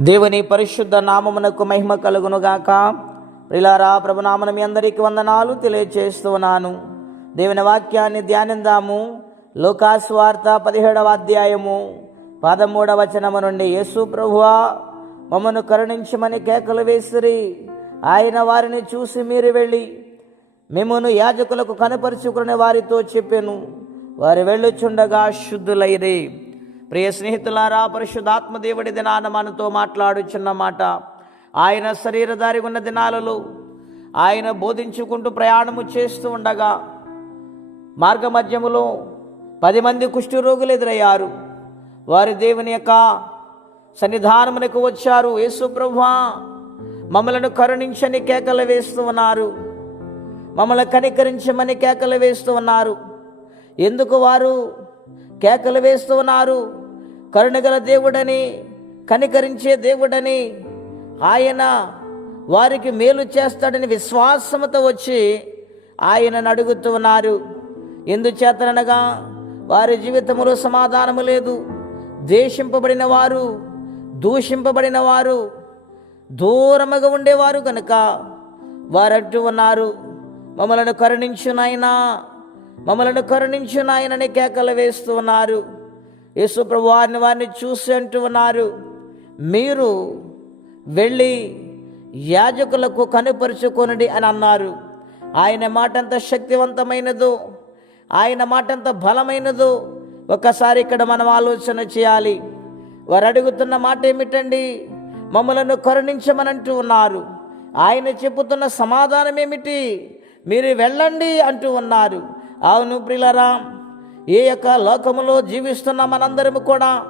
దేవుని పరిశుద్ధ నామమునకు మహిమ కలుగునుగాక. ప్రిలారా ప్రభునామన మీ అందరికీ వందనాలు తెలియచేస్తున్నాను దేవుని వాక్యాన్ని ధ్యానిందాము. లోకాస్వార్త పదిహేడవ అధ్యాయము పదమూడవ వచనము నుండి యేసు ప్రభువా మమ్మను కరుణించమని కేకలు వేసిరి. ఆయన వారిని చూసి మీరు వెళ్ళి మిమ్మను యాజకులకు కనపరుచుకునే వారితో చెప్పాను. వారు వెళ్ళుచుండగా శుద్ధులైరే. ప్రియ స్నేహితులారా పరిశుద్ధాత్మ దేవుడి దినాన మనతో మాట్లాడుచున్న మాట ఆయన శరీరధారి ఉన్న దినాలలో ఆయన బోధించుకుంటూ ప్రయాణము చేస్తూ ఉండగా మార్గ మధ్యములో పది మంది కుష్ఠరోగులు ఎదురయ్యారు. వారి దేవుని యొక్క సన్నిధానమునకు వచ్చారు. యేసు మమ్మలను కరుణించని కేకలు వేస్తూ ఉన్నారు. మమ్మల్ని కనికరించమని కేకలు వేస్తూ ఉన్నారు. ఎందుకు వారు కేకలు వేస్తూ ఉన్నారు? కరుణగల దేవుడని కనికరించే దేవుడని ఆయన వారికి మేలు చేస్తాడని విశ్వాసముతో వచ్చి ఆయనను అడుగుతూ ఉన్నారు. ఎందుచేతనగా వారి జీవితంలో సమాధానము లేదు. ద్వేషింపబడిన వారు దూషింపబడిన వారు దూరముగా ఉండేవారు కనుక వారంటూ ఉన్నారు మమ్మలను కరుణించునైనా మమ్మలను కరుణించు నాయనని కేకలు వేస్తూ ఉన్నారు. యేసుప్రభు వారిని వారిని చూసి అంటూ ఉన్నారు. మీరు వెళ్ళి యాజకులకు కనుపరుచుకొనండి అని అన్నారు. ఆయన మాట ఎంత శక్తివంతమైనదో ఆయన మాట ఎంత బలమైనదో ఒక్కసారి ఇక్కడ మనం ఆలోచన చేయాలి. వారు అడుగుతున్న మాట ఏమిటండి? మమ్మలను కరుణించమనంటూ ఉన్నారు. ఆయన చెబుతున్న సమాధానం ఏమిటి? మీరు వెళ్ళండి అంటూ ఉన్నారు. అవును ప్రిలరామ్ ఏ యొక్క లోకములో జీవిస్తున్న మనందరము కూడా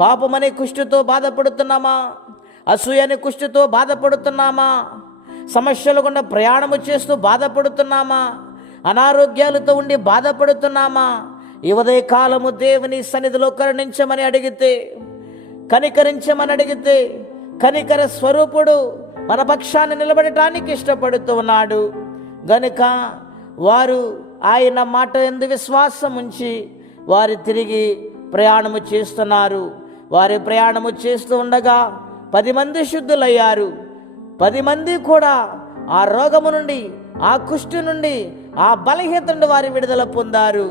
పాపమనే కుష్టితో బాధపడుతున్నామా? అసూయని కుష్టితో బాధపడుతున్నామా? సమస్యలు గుండా ప్రయాణము చేస్తూ బాధపడుతున్నామా? అనారోగ్యాలతో ఉండి బాధపడుతున్నామా? ఈ కాలము దేవుని సన్నిధిలో కరుణించమని అడిగితే కనికరించమని అడిగితే కనికర స్వరూపుడు మన పక్షాన్ని నిలబడటానికి ఇష్టపడుతూ ఉన్నాడు. గనుక వారు ఆయన మాట ఎందు విశ్వాసం ఉంచి వారు తిరిగి ప్రయాణము చేస్తున్నారు. వారి ప్రయాణము చేస్తూ ఉండగా పది మంది శుద్ధులయ్యారు. పది మంది కూడా ఆ రోగము నుండి ఆ కుష్టి నుండి ఆ బలహీత నుండి వారు విడుదల పొందారు.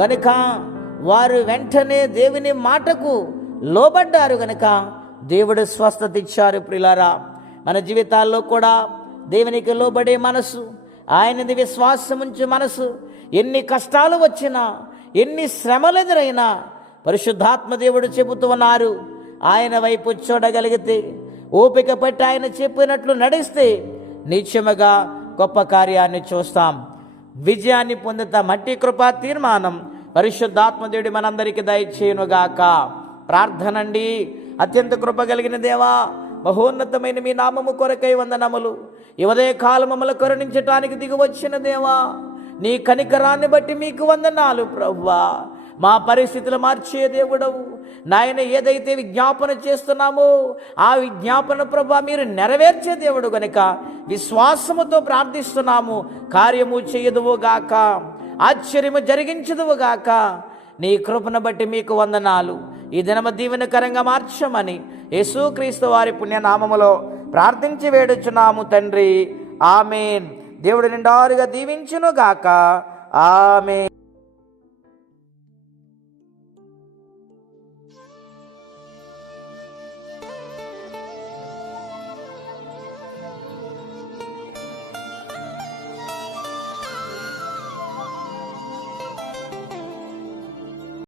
గనుక వారు వెంటనే దేవుని మాటకు లోబడ్డారు. గనుక దేవుడు స్వస్థత ఇచ్చారు ప్రిలారా మన జీవితాల్లో కూడా దేవునికి లోబడే మనసు ఆయనది విశ్వాసం ఉంచే మనసు. ఎన్ని కష్టాలు వచ్చినా ఎన్ని శ్రమలు ఎదురైనా పరిశుద్ధాత్మ దేవుడు ఆయన వైపు చూడగలిగితే ఓపిక పట్టి ఆయన చెప్పినట్లు నడిస్తే నిత్యముగా గొప్ప కార్యాన్ని చూస్తాం. విజయాన్ని పొందుతా మట్టి కృపా తీర్మానం పరిశుద్ధాత్మదేవుడి మనందరికీ దయచేయునుగాక. ప్రార్థనండి. అత్యంత కృప కలిగిన దేవా మహోన్నతమైన మీ నామము కొరకై వందనములు. ఈ ఉదయ కాలం మమ్మల్ని కరుణించటానికి దిగువచ్చిన దేవా. నీ కనికరాన్ని బట్టి మీకు వందనాలు ప్రవ్వా. మా పరిస్థితులు మార్చే దేవుడవు. నాయన ఏదైతే విజ్ఞాపన చేస్తున్నామో ఆ విజ్ఞాపన ప్రభా మీరు నెరవేర్చే దేవుడు గనుక విశ్వాసముతో ప్రార్థిస్తున్నాము. కార్యము చేయదువుగాక ఆశ్చర్యము జరిగించదువుగాక నీ కృపను బట్టి మీకు వందనాలు. ఈ దినమ దీవెనకరంగా మార్చమని యేసుక్రీస్తు వారి పుణ్యనామములో ప్రార్థించి వేడుచున్నాము తండ్రి. ఆమెన్. దేవుడు నిండారుగా దీవించునుగాక. ఆమెన్.